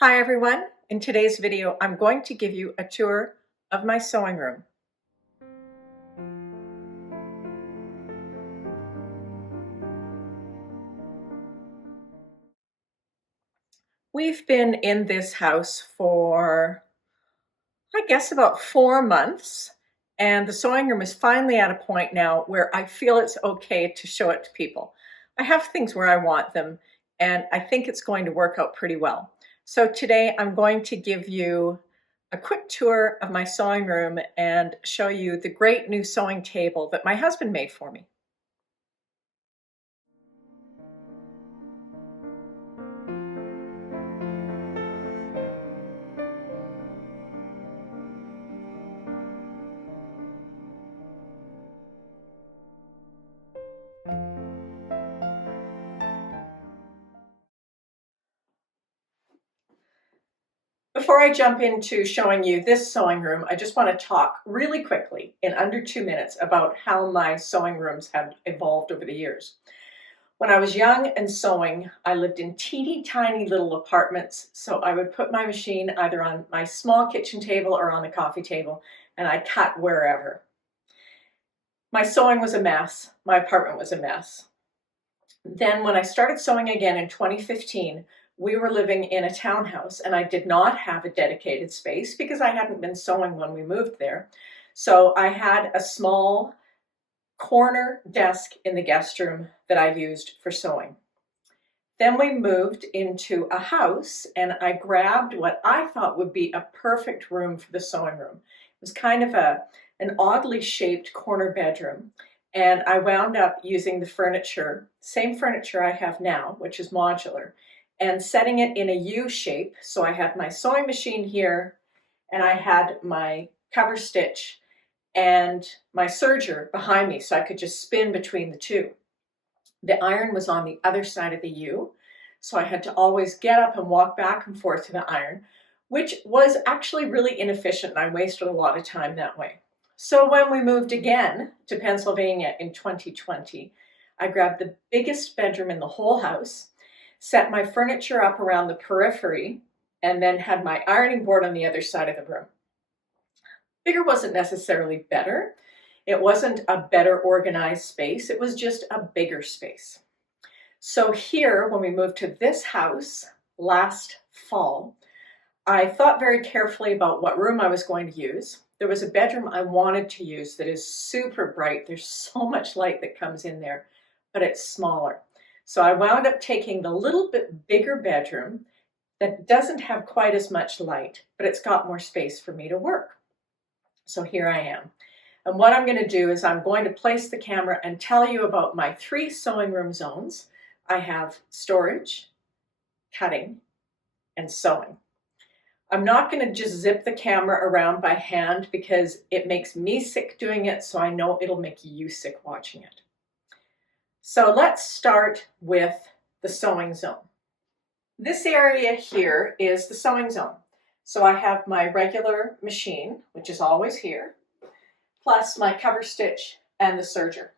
Hi everyone. In today's video, I'm going to give you a tour of my sewing room. We've been in this house for, I guess, about 4 months, and the sewing room is finally at a point now where I feel it's okay to show it to people. I have things where I want them, and I think it's going to work out pretty well. So today I'm going to give you a quick tour of my sewing room and show you the great new sewing table that my husband made for me. Before I jump into showing you this sewing room, I just want to talk really quickly in under 2 minutes about how my sewing rooms have evolved over the years. When I was young and sewing, I lived in teeny tiny little apartments, so I would put my machine either on my small kitchen table or on the coffee table, and I'd cut wherever. My sewing was a mess. My apartment was a mess. Then when I started sewing again in 2015, we were living in a townhouse and I did not have a dedicated space because I hadn't been sewing when we moved there. So I had a small corner desk in the guest room that I used for sewing. Then we moved into a house and I grabbed what I thought would be a perfect room for the sewing room. It was kind of an oddly shaped corner bedroom. And I wound up using the furniture, same furniture I have now, which is modular, and setting it in a U shape. So I had my sewing machine here, and I had my cover stitch and my serger behind me, so I could just spin between the two. The iron was on the other side of the U, so I had to always get up and walk back and forth to the iron, which was actually really inefficient, and I wasted a lot of time that way. So when we moved again to Pennsylvania in 2020, I grabbed the biggest bedroom in the whole house, set my furniture up around the periphery, and then had my ironing board on the other side of the room. Bigger wasn't necessarily better. It wasn't a better organized space. It was just a bigger space. So here, when we moved to this house last fall, I thought very carefully about what room I was going to use. There was a bedroom I wanted to use that is super bright. There's so much light that comes in there, but it's smaller. So I wound up taking the little bit bigger bedroom that doesn't have quite as much light, but it's got more space for me to work. So here I am. And what I'm going to do is I'm going to place the camera and tell you about my 3 sewing room zones. I have storage, cutting, and sewing. I'm not going to just zip the camera around by hand because it makes me sick doing it, so I know it'll make you sick watching it. So let's start with the sewing zone. This area here is the sewing zone. So I have my regular machine, which is always here, plus my cover stitch and the serger.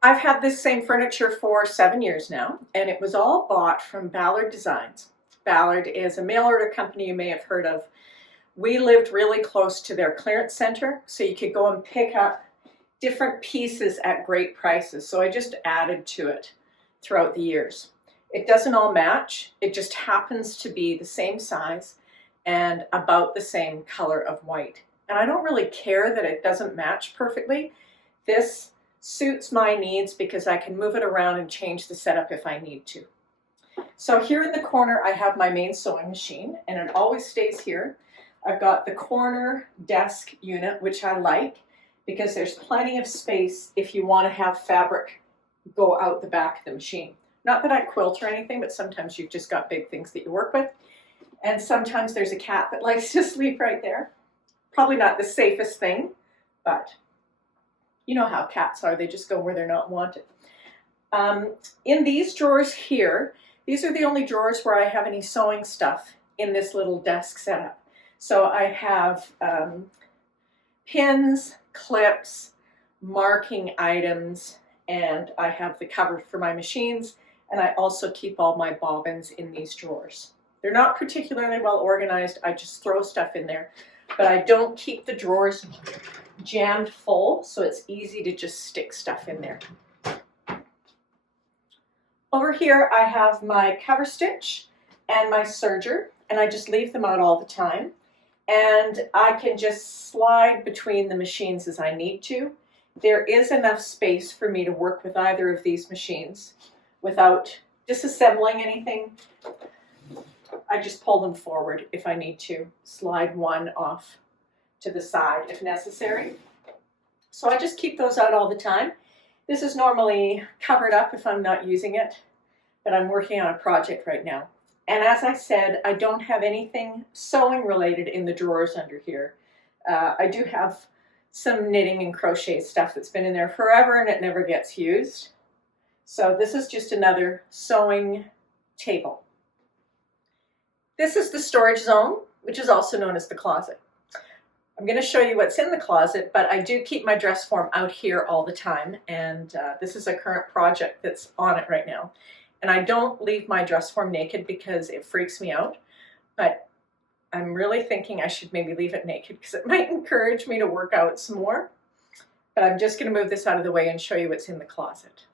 I've had this same furniture for 7 years now, and it was all bought from Ballard Designs. Ballard is a mail order company you may have heard of. We lived really close to their clearance center, so you could go and pick up different pieces at great prices. So I just added to it throughout the years. It doesn't all match. It just happens to be the same size and about the same color of white. And I don't really care that it doesn't match perfectly. This suits my needs because I can move it around and change the setup if I need to. So here in the corner, I have my main sewing machine, and it always stays here. I've got the corner desk unit, which I like because there's plenty of space if you want to have fabric go out the back of the machine. Not that I quilt or anything, but sometimes you've just got big things that you work with. And sometimes there's a cat that likes to sleep right there. Probably not the safest thing, but you know how cats are. They just go where they're not wanted. In these drawers here, these are the only drawers where I have any sewing stuff in this little desk setup. So I have pins, clips, marking items, and I have the cover for my machines, And I also keep all my bobbins in these drawers. They're not particularly well organized. I just throw stuff in there, but I don't keep the drawers jammed full, so it's easy to just stick stuff in there. Over here I have my cover stitch and my serger, and I just leave them out all the time. And I can just slide between the machines as I need to. There is enough space for me to work with either of these machines without disassembling anything. I just pull them forward if I need to, slide one off to the side if necessary. So I just keep those out all the time. This is normally covered up if I'm not using it, but I'm working on a project right now. And as I said, I don't have anything sewing related in the drawers under here. I do have some knitting and crochet stuff that's been in there forever and it never gets used. So this is just another sewing table. This is the storage zone, which is also known as the closet. I'm going to show you what's in the closet, but I do keep my dress form out here all the time, and this is a current project that's on it right now. And I don't leave my dress form naked because it freaks me out, but I'm really thinking I should maybe leave it naked because it might encourage me to work out some more. But I'm just going to move this out of the way and show you what's in the closet.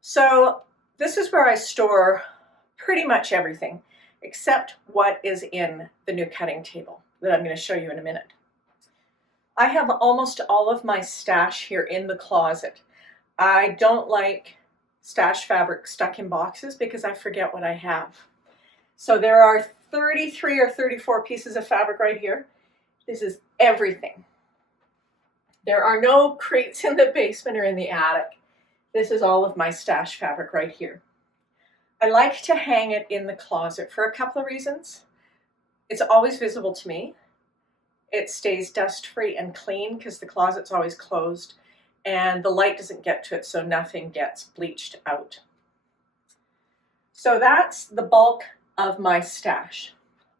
So this is where I store pretty much everything except what is in the new cutting table that I'm going to show you in a minute. I have almost all of my stash here in the closet. I don't like stash fabric stuck in boxes because I forget what I have. So there are 33 or 34 pieces of fabric right here. This is everything. There are no crates in the basement or in the attic. This is all of my stash fabric right here. I like to hang it in the closet for a couple of reasons. It's always visible to me. It stays dust-free and clean because the closet's always closed, and the light doesn't get to it, so nothing gets bleached out. So that's the bulk of my stash.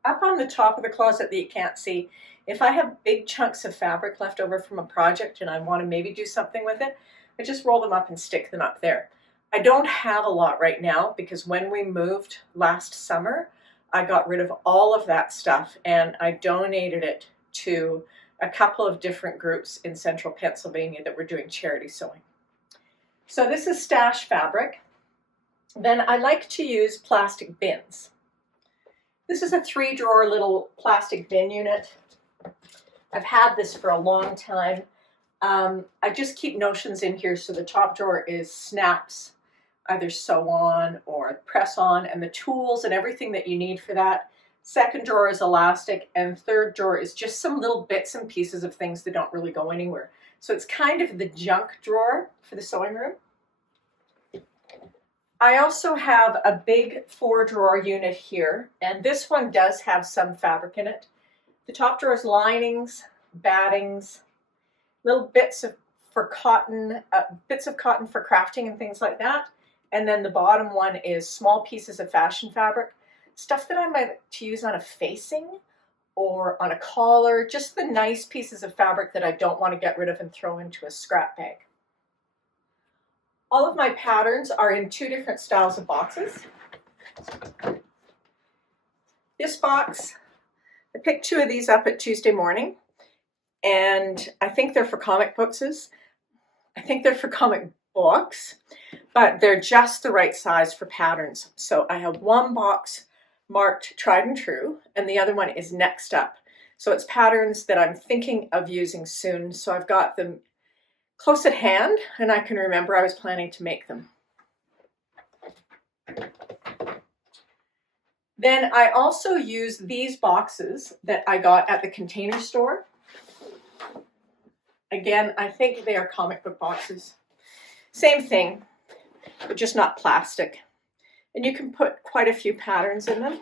Up on the top of the closet that you can't see, if I have big chunks of fabric left over from a project and I want to maybe do something with it, I just roll them up and stick them up there. I don't have a lot right now because when we moved last summer, I got rid of all of that stuff and I donated it to a couple of different groups in central Pennsylvania that were doing charity sewing. So this is stash fabric. Then I like to use plastic bins. This is a 3-drawer little plastic bin unit. I've had this for a long time. I just keep notions in here, so the top drawer is snaps, either sew on or press on, and the tools and everything that you need for that. Second drawer is elastic, and third drawer is just some little bits and pieces of things that don't really go anywhere. So it's kind of the junk drawer for the sewing room. I also have a big 4-drawer unit here, and this one does have some fabric in it. The top drawer is linings, battings, little bits of cotton for crafting and things like that. And then the bottom one is small pieces of fashion fabric, stuff that I might like to use on a facing or on a collar, just the nice pieces of fabric that I don't want to get rid of and throw into a scrap bag. All of my patterns are in 2 different styles of boxes. This box, I picked 2 of these up at Tuesday morning, and I think they're for comic books. I think they're for comic books, but they're just the right size for patterns. So I have one box marked tried and true, and the other one is next up. So it's patterns that I'm thinking of using soon. So I've got them close at hand, and I can remember I was planning to make them. Then I also use these boxes that I got at the Container Store. Again, I think they are comic book boxes. Same thing, but just not plastic. And you can put quite a few patterns in them.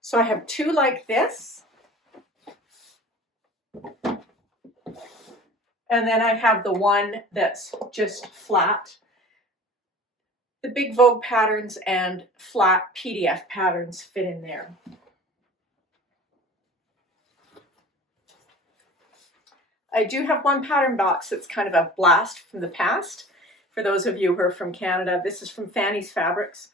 So I have 2 like this. And then I have the one that's just flat. The big Vogue patterns and flat PDF patterns fit in there. I do have one pattern box that's kind of a blast from the past. For those of you who are from Canada, this is from Fanny's Fabrics.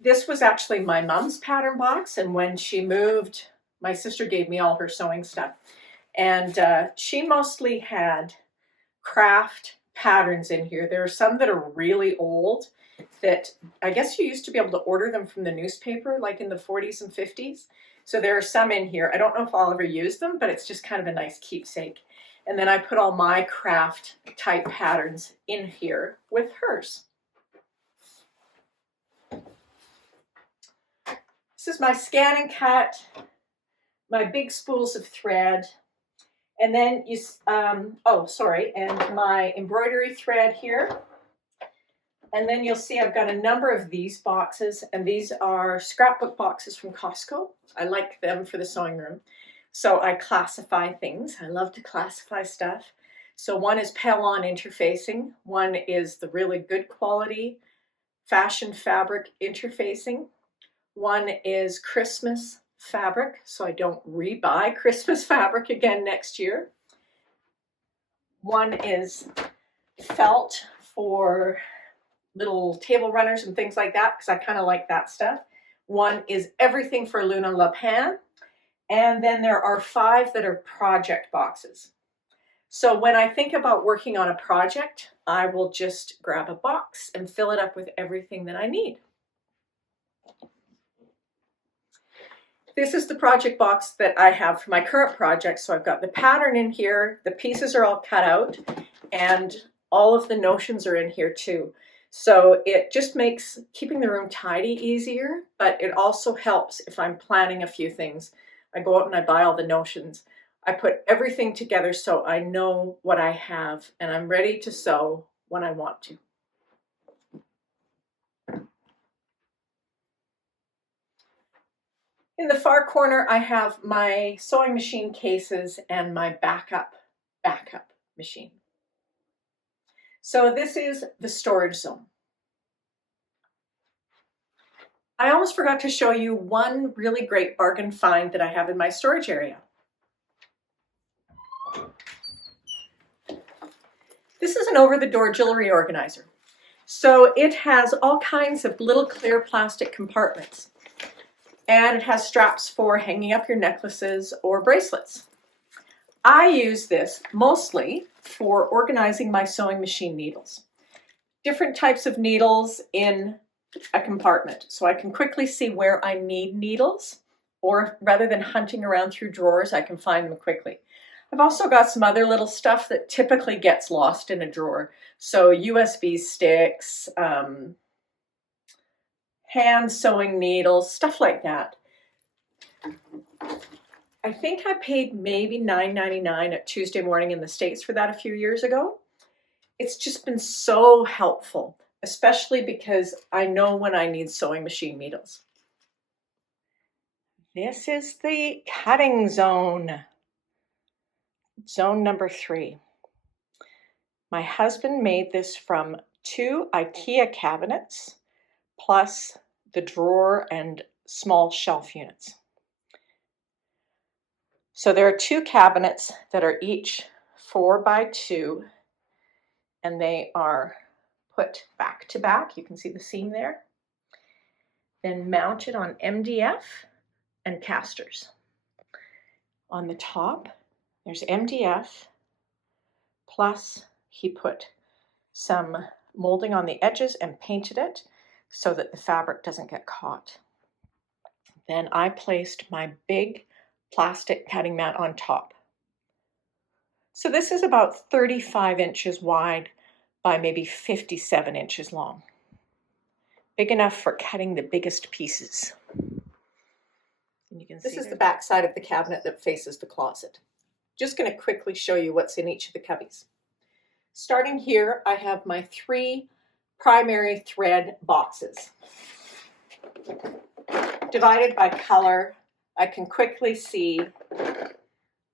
This was actually my mom's pattern box, and when she moved, my sister gave me all her sewing stuff. And she mostly had craft patterns in here. There are some that are really old that I guess you used to be able to order them from the newspaper, like in the 40s and 50s. So there are some in here. I don't know if I'll ever use them, but it's just kind of a nice keepsake. And then I put all my craft type patterns in here with hers. This is my scan and cut, my big spools of thread, and then you, and my embroidery thread here. And then you'll see I've got a number of these boxes, and these are scrapbook boxes from Costco. I like them for the sewing room. So I classify things. I love to classify stuff. So one is Pale-On interfacing. One is the really good quality fashion fabric interfacing. One is Christmas fabric, so I don't re-buy Christmas fabric again next year. One is felt for little table runners and things like that, because I kind of like that stuff. One is everything for Luna Lapin. And then there are 5 that are project boxes. So when I think about working on a project, I will just grab a box and fill it up with everything that I need. This is the project box that I have for my current project. So I've got the pattern in here, the pieces are all cut out, and all of the notions are in here too. So it just makes keeping the room tidy easier, but it also helps if I'm planning a few things. I go out and I buy all the notions. I put everything together so I know what I have and I'm ready to sew when I want to. In the far corner, I have my sewing machine cases and my backup machine. So this is the storage zone. I almost forgot to show you one really great bargain find that I have in my storage area. This is an over-the-door jewelry organizer. So it has all kinds of little clear plastic compartments. And it has straps for hanging up your necklaces or bracelets. I use this mostly for organizing my sewing machine needles. Different types of needles in a compartment, so I can quickly see where I need needles, or rather than hunting around through drawers, I can find them quickly. I've also got some other little stuff that typically gets lost in a drawer. So USB sticks, hand sewing needles, stuff like that. I think I paid maybe $9.99 at Tuesday Morning in the States for that a few years ago. It's just been so helpful, especially because I know when I need sewing machine needles. This is the cutting zone. Zone number 3. My husband made this from 2 Ikea cabinets, plus the drawer and small shelf units. So there are 2 cabinets that are each 4 by 2, and they are put back to back. You can see the seam there. Then mounted on MDF and casters. On the top, there's MDF, plus he put some molding on the edges and painted it so that the fabric doesn't get caught. Then I placed my big plastic cutting mat on top. So this is about 35 inches wide by maybe 57 inches long. Big enough for cutting the biggest pieces. And you can see this is the back side of the cabinet that faces the closet. Just going to quickly show you what's in each of the cubbies. Starting here, I have my 3 primary thread boxes. Divided by color, I can quickly see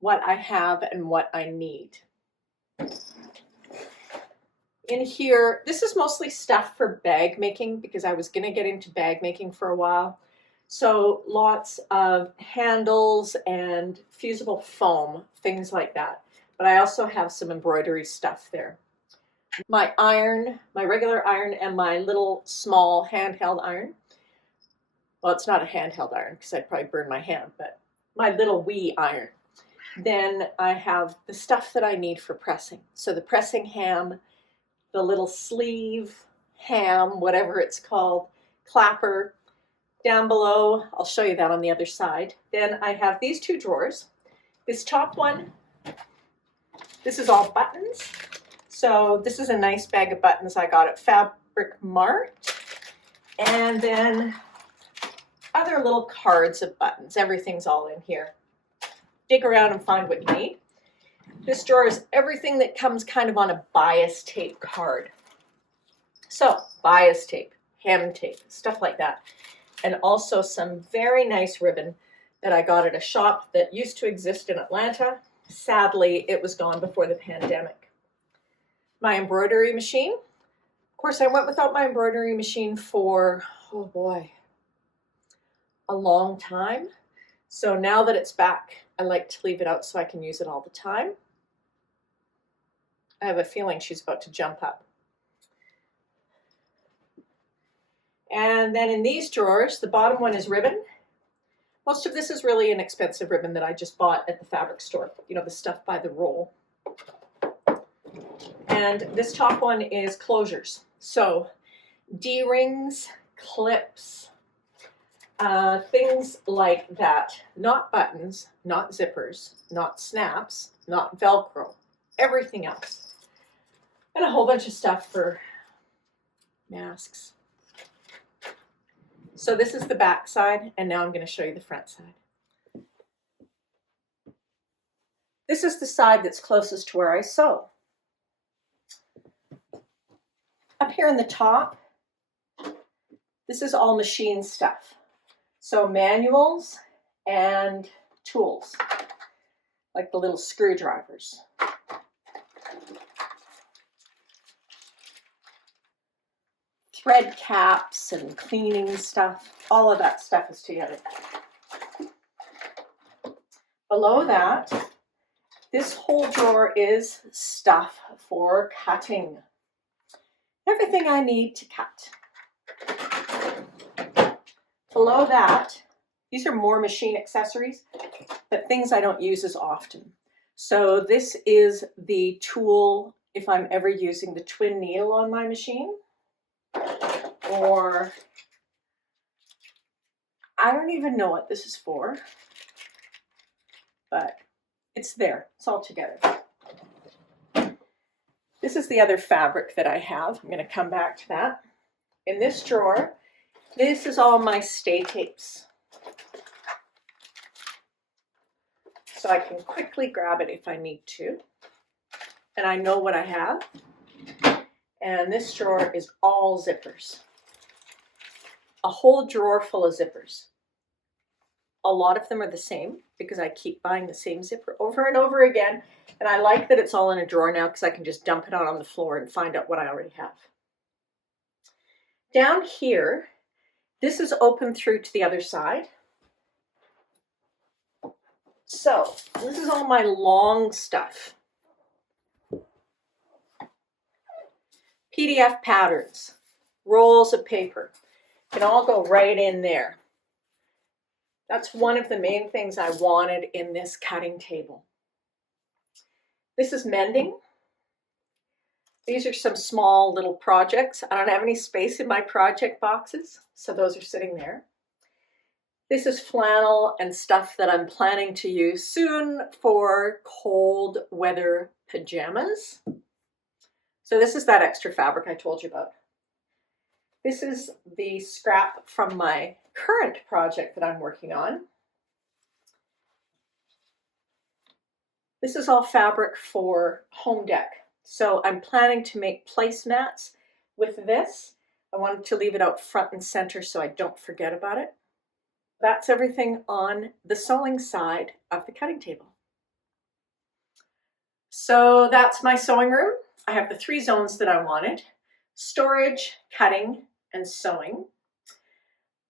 what I have and what I need. In here, this is mostly stuff for bag making because I was going to get into bag making for a while. So lots of handles and fusible foam, things like that. But I also have some embroidery stuff there. my iron, my regular iron, and my little small handheld iron. Well, it's not a handheld iron because I'd probably burn my hand, but my little wee iron. Then I have the stuff that I need for pressing. So the pressing ham, the little sleeve ham, whatever it's called, clapper. Down below, I'll show you that on the other side. Then I have these two drawers. This top one, this is all buttons. So this is a nice bag of buttons I got at Fabric Mart. And then other little cards of buttons. Everything's all in here. Dig around and find what you need. This drawer is everything that comes kind of on a bias tape card. So bias tape, hem tape, stuff like that. And also some very nice ribbon that I got at a shop that used to exist in Atlanta. Sadly, it was gone before the pandemic. My embroidery machine. Of course, I went without my embroidery machine for, oh boy, a long time. So now that it's back, I like to leave it out so I can use it all the time. I have a feeling she's about to jump up. And then in these drawers, the bottom one is ribbon. Most of this is really inexpensive ribbon that I just bought at the fabric store. You know, the stuff by the roll. And this top one is closures. So D-rings, clips, things like that. Not buttons, not zippers, not snaps, not Velcro, everything else. And a whole bunch of stuff for masks. So this is the back side, and now I'm going to show you the front side. This is the side that's closest to where I sew. Up here in the top, this is all machine stuff. So manuals and tools, like the little screwdrivers. Thread caps and cleaning stuff, all of that stuff is together. Below that, this whole drawer is stuff for cutting. Everything I need to cut. Below that, these are more machine accessories, but things I don't use as often. So this is the tool if I'm ever using the twin needle on my machine. Or I don't even know what this is for, but it's there. It's all together. This is the other fabric that I have. I'm going to come back to that. In this drawer, this is all my stay tapes. So I can quickly grab it if I need to. And I know what I have. And this drawer is all zippers. A whole drawer full of zippers. A lot of them are the same because I keep buying the same zipper over and over again. And I like that it's all in a drawer now because I can just dump it out on the floor and find out what I already have. Down here, this is open through to the other side. So this is all my long stuff. PDF patterns, rolls of paper, can all go right in there. That's one of the main things I wanted in this cutting table. This is mending. These are some small little projects. I don't have any space in my project boxes, so those are sitting there. This is flannel and stuff that I'm planning to use soon for cold weather pajamas. So this is that extra fabric I told you about. This is the scrap from my current project that I'm working on. This is all fabric for home deck. So I'm planning to make placemats with this. I wanted to leave it out front and center so I don't forget about it. That's everything on the sewing side of the cutting table. So that's my sewing room. I have the 3 zones that I wanted: storage, cutting, and sewing.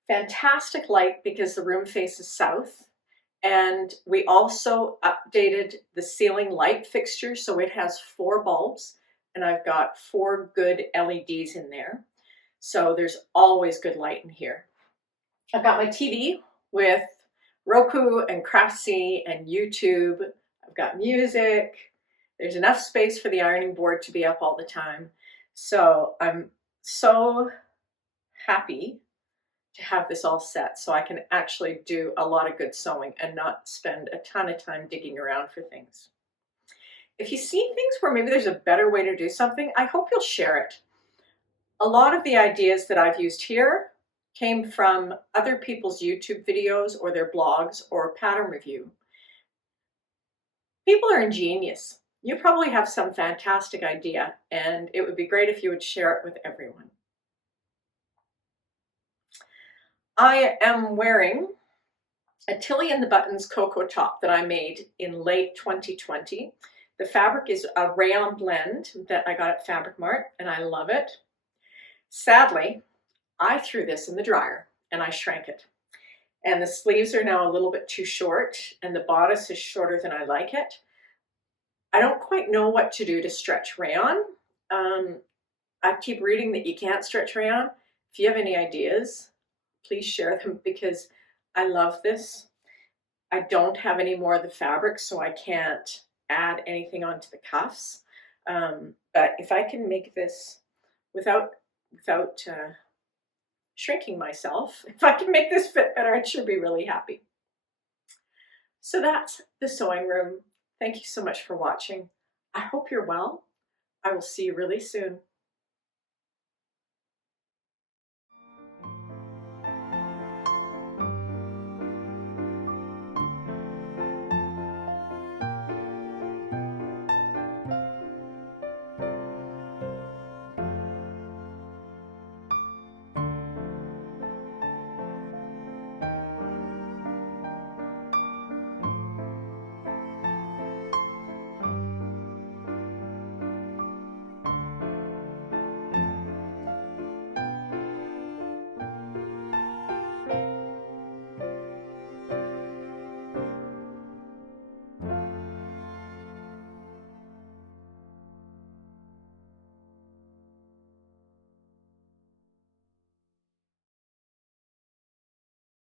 Fantastic light because the room faces south. And we also updated the ceiling light fixture so it has 4 bulbs and I've got 4 good LEDs in there. So there's always good light in here. I've got my TV with Roku and Craftsy and YouTube. I've got music. There's enough space for the ironing board to be up all the time. So I'm so happy to have this all set so I can actually do a lot of good sewing and not spend a ton of time digging around for things. If you see things where maybe there's a better way to do something, I hope you'll share it. A lot of the ideas that I've used here came from other people's YouTube videos or their blogs or pattern review. People are ingenious. You probably have some fantastic idea, and it would be great if you would share it with everyone. I am wearing a Tilly and the Buttons Cocoa top that I made in late 2020. The fabric is a rayon blend that I got at Fabric Mart, and I love it. Sadly, I threw this in the dryer and I shrank it. And the sleeves are now a little bit too short, and the bodice is shorter than I like it. I don't quite know what to do to stretch rayon. I keep reading that you can't stretch rayon. If you have any ideas, please share them because I love this. I don't have any more of the fabric, so I can't add anything onto the cuffs. But if I can make this without shrinking myself, if I can make this fit better, I should be really happy. So that's the sewing room. Thank you so much for watching. I hope you're well. I will see you really soon.